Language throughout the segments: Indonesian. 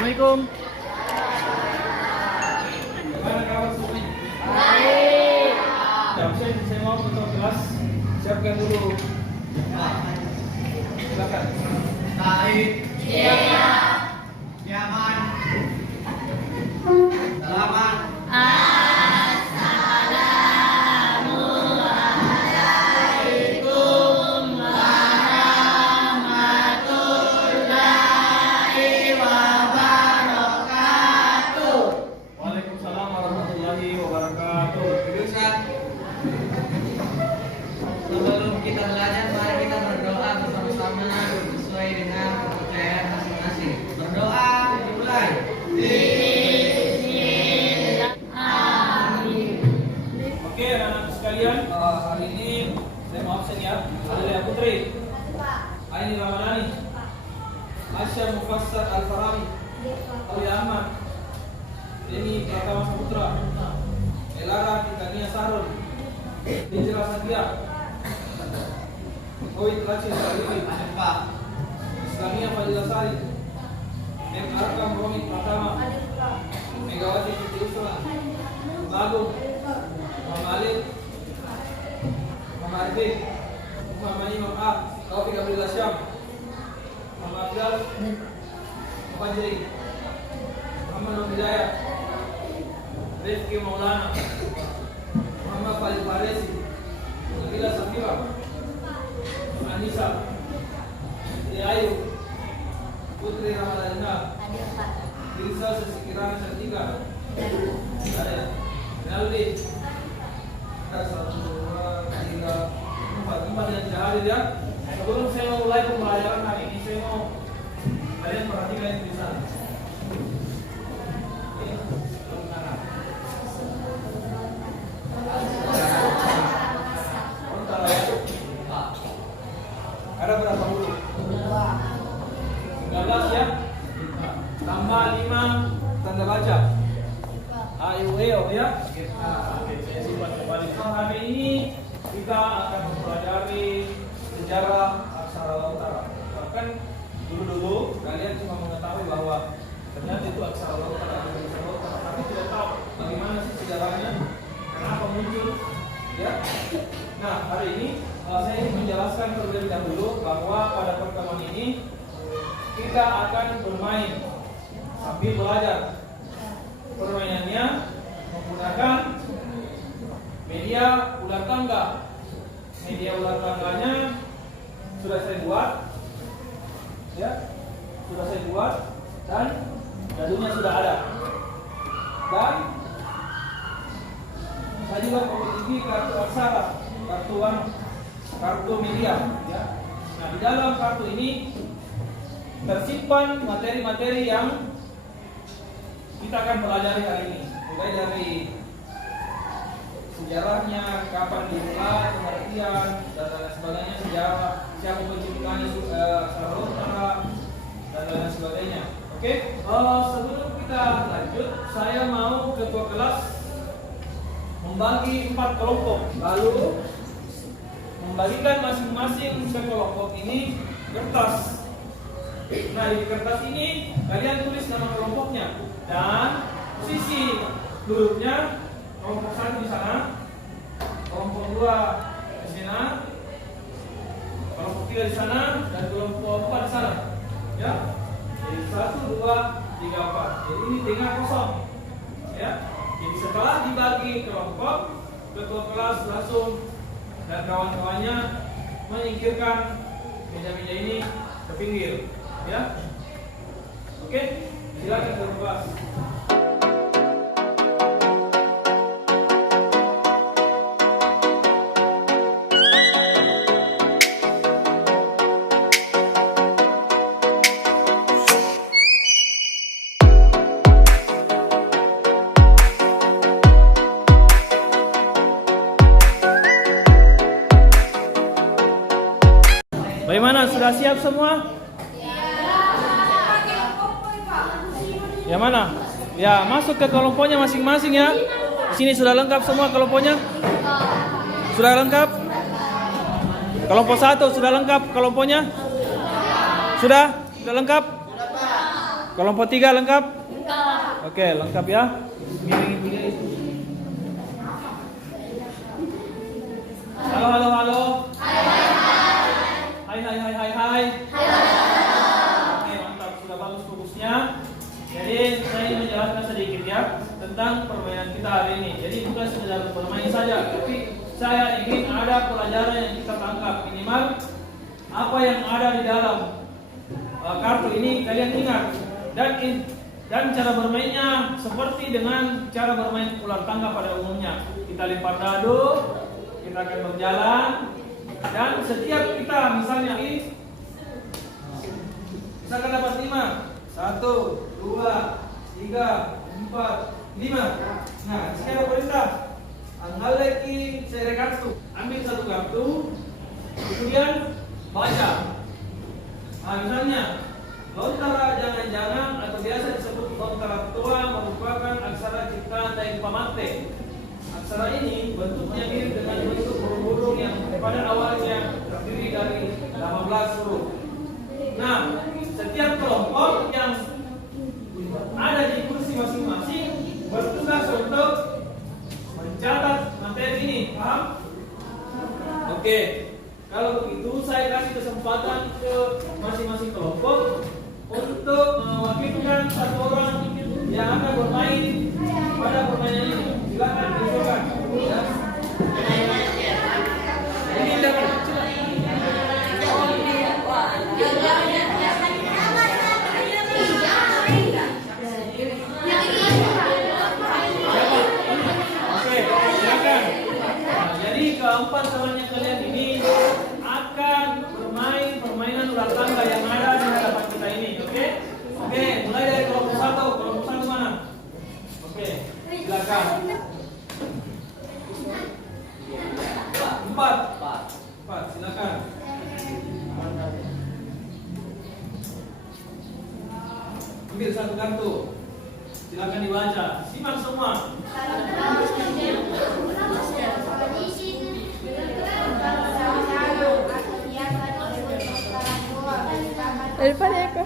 Assalamualaikum. Gimana kawan semuanya? Baik. Saya mau ketua kelas. Siapkan dulu. Silakan. Baik. Iya. Nyaman. Selamat. Assalamualaikum warahmatullahi wabarakatuh. Waalaikumsalam warahmatullahi wabarakatuh. Ustaz, sebelum kita belajar, mari kita berdoa bersama-sama sesuai dengan kepercayaan masing-masing. Berdoa dimulai. Oke, anak-anak sekalian, hari ini saya mau absen ya. Ada Lea Putri, Aini Ramadhani, Asya Mufassar Al-Farami, Aulia Ahmad, Deni Pratama Saputra, Elara Titania Sarun, Hijrah Satya, Oid Rachid Sarili, Pak. Islamia Fadilah Sari, M. Arkam Romi Pratama, Megawati Siti Usra, Agung, Muhammad Ali, Muhammad Arifin, Muhammad Imam A, Taufik Abdullah Syam, Muhammad Abdul, Muhammad Jering, Muhammad Nur Hidayat, Rifki Maulana, Muhammad Fadil Faresi, Nabila Safira, Anissa, Siti Ayu, Putri Ramadhanina, Irsa Sesikirana Cantika, saya, Naldi, satu, dua, tiga, empat yang tidak hadir ya. Sebelum saya mau mulai pembelajaran hari ini, saya mau kalian perhatikan yang tulisan. Ini, belum kanan. Sebentar ya. Ada berapa huruf? 13 ya. Tambah 5 tanda baca. A, I, U, E, O ya. Saya simpan kembali. Hari ini kita akan mempelajari sejarah aksara Lautara. Bahkan dulu kalian cuma mengetahui bahwa ternyata itu aksara Lautara, tapi tidak tahu bagaimana sih sejarahnya, kenapa muncul, ya. Nah, hari ini saya ingin menjelaskan terlebih dahulu bahwa pada pertemuan ini kita akan bermain sambil belajar. Permainannya menggunakan media ular tangga. Media ular tangganya sudah saya buat, ya, sudah saya buat dan jadulnya sudah ada. Dan saya juga memiliki kartu aksara, kartu media, ya. Nah, di dalam kartu ini tersimpan materi-materi yang kita akan pelajari hari ini, mulai dari sejarahnya, kapan dimulai, pengertian, dan lain sebagainya, sejarah, siapa penciptanya aksara Lautara, dan lain sebagainya. Oke, sebelum kita lanjut, saya mau ketua kelas membagi 4 kelompok, lalu membagikan masing-masing kelompok ini kertas. Nah, di kertas ini kalian tulis nama kelompoknya dan posisi duduknya. Kelompok 1 di sana, kelompok 2 di sana, kelompok 3 di sana, dan kelompok 4 di sana. Ya, jadi 1, 2, 3, 4. Jadi ini tengah kosong. Ya, jadi setelah dibagi kelompok, ketua kelas langsung dan kawan-kawannya menyingkirkan meja-meja ini ke pinggir. Ya, oke, silakan ketua kelas. Bagaimana? Sudah siap semua? Yang mana? Ya, masuk ke kelompoknya masing-masing ya. Di sini sudah lengkap semua kelompoknya? Sudah lengkap? Kelompok 1 sudah lengkap kelompoknya? Sudah? Sudah lengkap? Kelompok 3 lengkap? Oke, lengkap ya. Miringin 3 itu. Halo, halo, halo. Hai, hai, hai, hai, hai. Oke, mantap. Sudah bagus fokusnya. Jadi, saya ingin menjelaskan sedikit ya tentang permainan kita hari ini. Jadi, bukan sekedar bermain saja, tapi saya ingin ada pelajaran yang kita tangkap. Minimal apa yang ada di dalam kartu ini kalian ingat. Dan cara bermainnya seperti dengan cara bermain ular tangga pada umumnya. Kita lempar dado, kita akan berjalan, dan setiap kita misalnya ini misalkan dapat 5, 1, 2, 3, 4, 5. Nah, sekarang ada perintah. Anggal lagi saya kartu. Ambil satu kartu, kemudian baca. Nah, misalnya lontara jangan-jangan atau biasa disebut lontara tua merupakan aksara ciptaan dari Pamate. Aksara ini bentuknya mirip dengan bentuk burung-burung yang pada awalnya terdiri dari 18 huruf. Nah, setiap kelompok yang ada di kursi masing-masing bertugas untuk mencatat materi ini, paham? Oke. Kalau begitu saya kasih kesempatan ke masing-masing kelompok untuk mewakilkan satu orang yang akan bermain pada permainan ini. Silakan diusulkan. Ya. Ini dapat keempat temannya kalian ini akan bermain permainan ular tangga yang ada di hadapan kita ini, oke? Oke, mulai dari kelompok 1. Kelompok 1 mana? Oke, silakan. 4, silakan. Ambil satu kartu. Silakan dibaca. Simak semua. Daripada aku.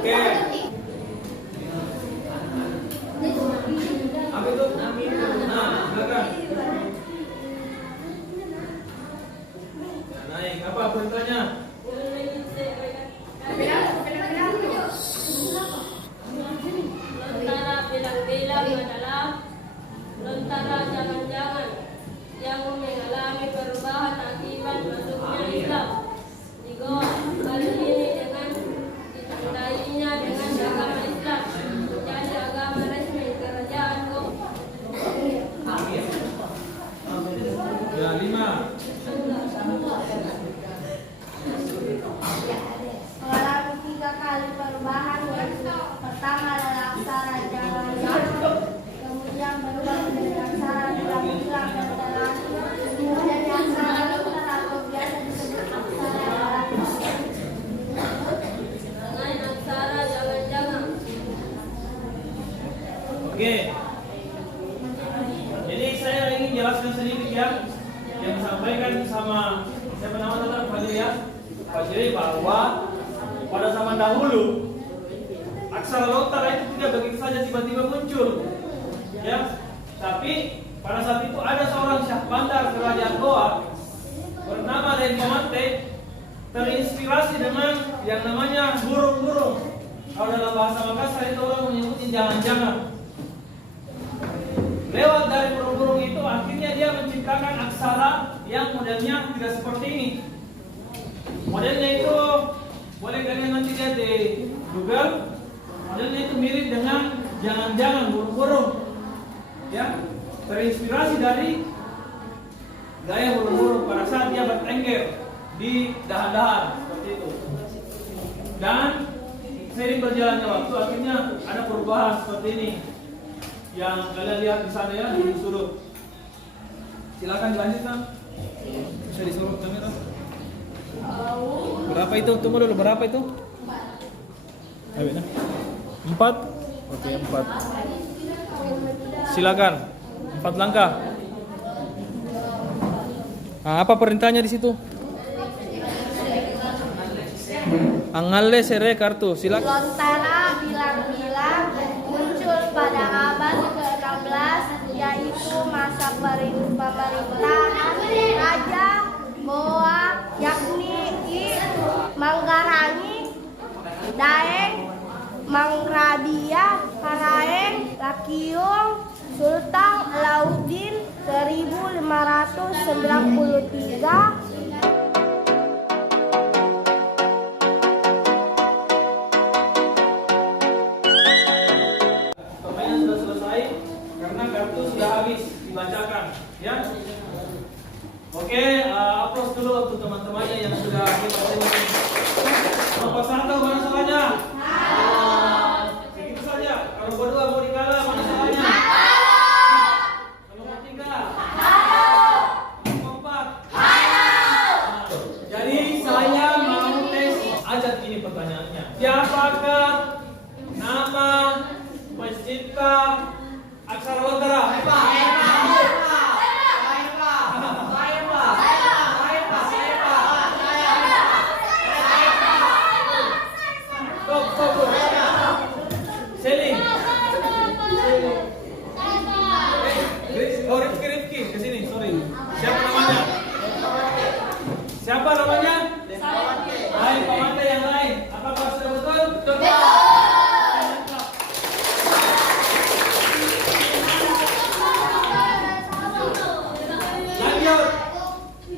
Oke. Apa itu? Nah, silakan. Naik. Apa perintahnya? Bilang-bilang adalah lontara jangan-jangan yang mengalami perubahan akibat masuknya Islam di Goa. Kali ini dengan ditandainya dengan agama Islam menjadi agama resmi kerajaan Goa. Ya, 5. Mengalami 3 kali perubahan, yaitu pertama adalah aksara jangan-jangan, kemudian berubah menjadi aksara bilang-bilang dan jalan, kemudian aksara lontar atau biasa disebut aksara jalan. Dengan aksara jangan-jangan. Oke. Jadi saya ingin jelaskan sedikit ya yang disampaikan sama siapa nama tadi Fajri ya? Fajri bahwa pada zaman dahulu aksara lontar itu tidak begitu saja tiba-tiba muncul, ya. Tapi pada saat itu ada seorang syah bandar kerajaan Goa bernama Denkomate terinspirasi dengan yang namanya burung-burung. Kalau dalam bahasa Makassar itu orang menyebutnya jangan-jangan. Lewat dari burung-burung itu akhirnya dia menciptakan aksara yang modelnya tidak seperti ini. Modelnya itu boleh kalian nanti lihat di Google. Modelnya itu mirip dengan jangan-jangan burung-burung, ya, terinspirasi dari gaya burung-burung pada saat dia bertengger di dahan-dahan seperti itu. Dan seiring berjalannya waktu akhirnya ada perubahan seperti ini yang kalian lihat di sana ya, di surut. Silakan dilanjutkan. Bisa disuruh kamera. Berapa itu? Tunggu dulu, berapa itu? 4. Oke, 4. Silakan. 4 langkah. Nah, apa perintahnya di situ? Angale sere kartu, silakan. Lontara bilang-bilang muncul pada abad ke-16, yaitu masa pemerintahan Raja Boa, yakni I Manggarangi, Daeng, Mangrabia, Karaeng, Lakiung, Sultan Alauddin 1593. Permainan sudah selesai karena kartu sudah habis dibacakan, ya. Oke, aplaus dulu untuk teman-temannya yang sudah hebat-hebat. Nomor 1 mana salahnya? Segitu saja. Kalau berdua mau dikalah mana salahnya? Kalau bertiga? Nomor 4? Jadi saya mau tes aja ini pertanyaannya. Siapakah nama pencipta aksara lontara? Seling. Oh, Rifki, ke sini, sorry. Siapa namanya? Siapa namanya? Baik, Pamante yang lain. Apakah sudah betul? Betul. Lanjut.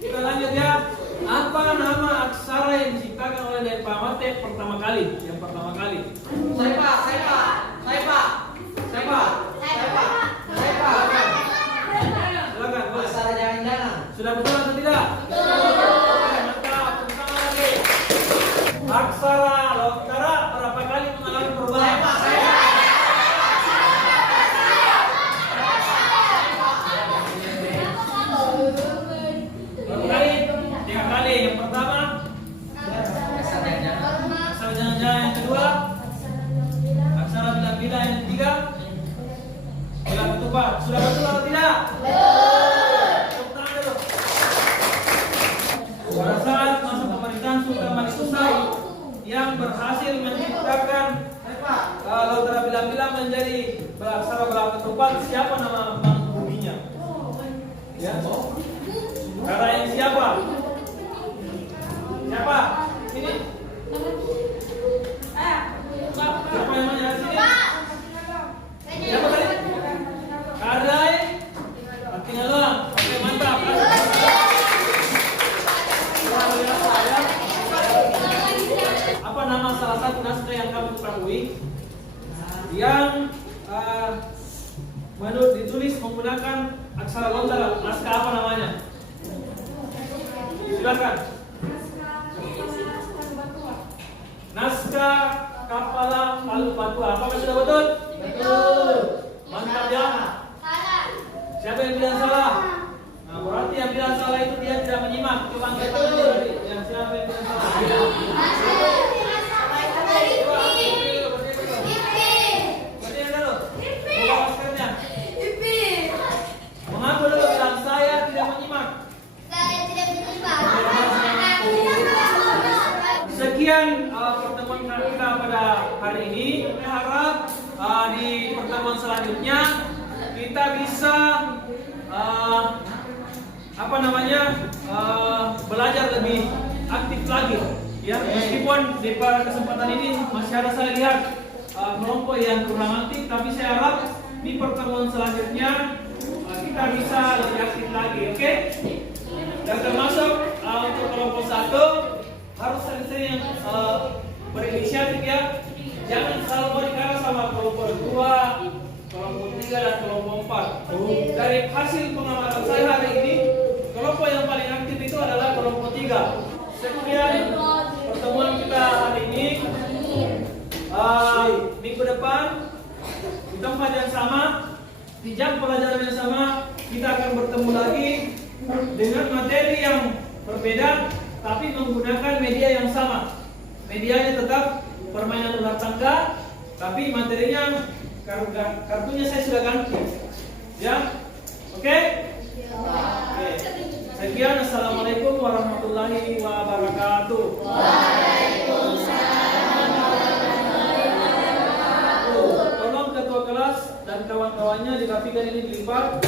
Kita lanjut ya. Apa nama aksara yang diciptakan oleh Dari Pamante pertama kali? Yang pertama kali. Silakan, Mas. Aksara jangan-jangan. Sudah betul atau tidak? Betul. Mantap, bersama lagi. Aksara lontara berapa kali mengalami perubahan? Berapa kali? 3 kali. Yang pertama, Aksara jangan-jangan. aksara jangan-jangan. Yang kedua, aksara bilang-bilang. Yang ketiga, bilang ketupat. Sudah betul atau tidak? Tepuk tangan dulu. Pada saat masa pemerintahan Sultan Malikusai yang berhasil menciptakan lontara bilang-bilang menjadi aksara belah ketupat, siapa nama pengbuminya? Ya. Kata yang siapa? Siapa? Sini. Siapa yang namanya sini? Siapa tadi? Karai. Artinya doang. Oke, mantap. Apa nama salah satu naskah yang kamu ketahui yang menurut ditulis menggunakan aksara lontara? Naskah apa namanya? Silakan. Naskah Kapala Palu Patua. Apakah sudah betul? Betul. Mantap ya. Siapa yang bilang salah? Nah, berarti yang bilang salah itu dia tidak menyimak. Coba angkat tangan dulu. Yang siapa yang bilang salah? Berdiri dulu. Buka maskernya. Mengaku dulu bilang saya tidak menyimak. Sekian pertemuan kita pada hari ini. Saya harap di pertemuan selanjutnya kita bisa belajar lebih aktif lagi. Ya, meskipun di pada kesempatan ini masih ada saya lihat kelompok yang kurang aktif, tapi saya harap di pertemuan selanjutnya kita bisa lebih aktif lagi, oke? Dan termasuk untuk kelompok 1 harus sering-sering berinisiatif ya. Jangan selalu mau dikalah sama kelompok 2, kelompok 3 dan kelompok 4. Dari hasil pengamatan saya hari ini, kelompok yang paling aktif itu adalah kelompok 3. Sekian pertemuan kita hari ini. Minggu depan di tempat yang sama, di jam pelajaran yang sama, kita akan bertemu lagi dengan materi yang berbeda, tapi menggunakan media yang sama. Medianya tetap permainan ular tangga, tapi materinya kartunya saya sudah ganti. Ya, warahmatullahi wabarakatuh. Tolong ketua kelas dan kawan-kawannya dirapikan ini dilipat.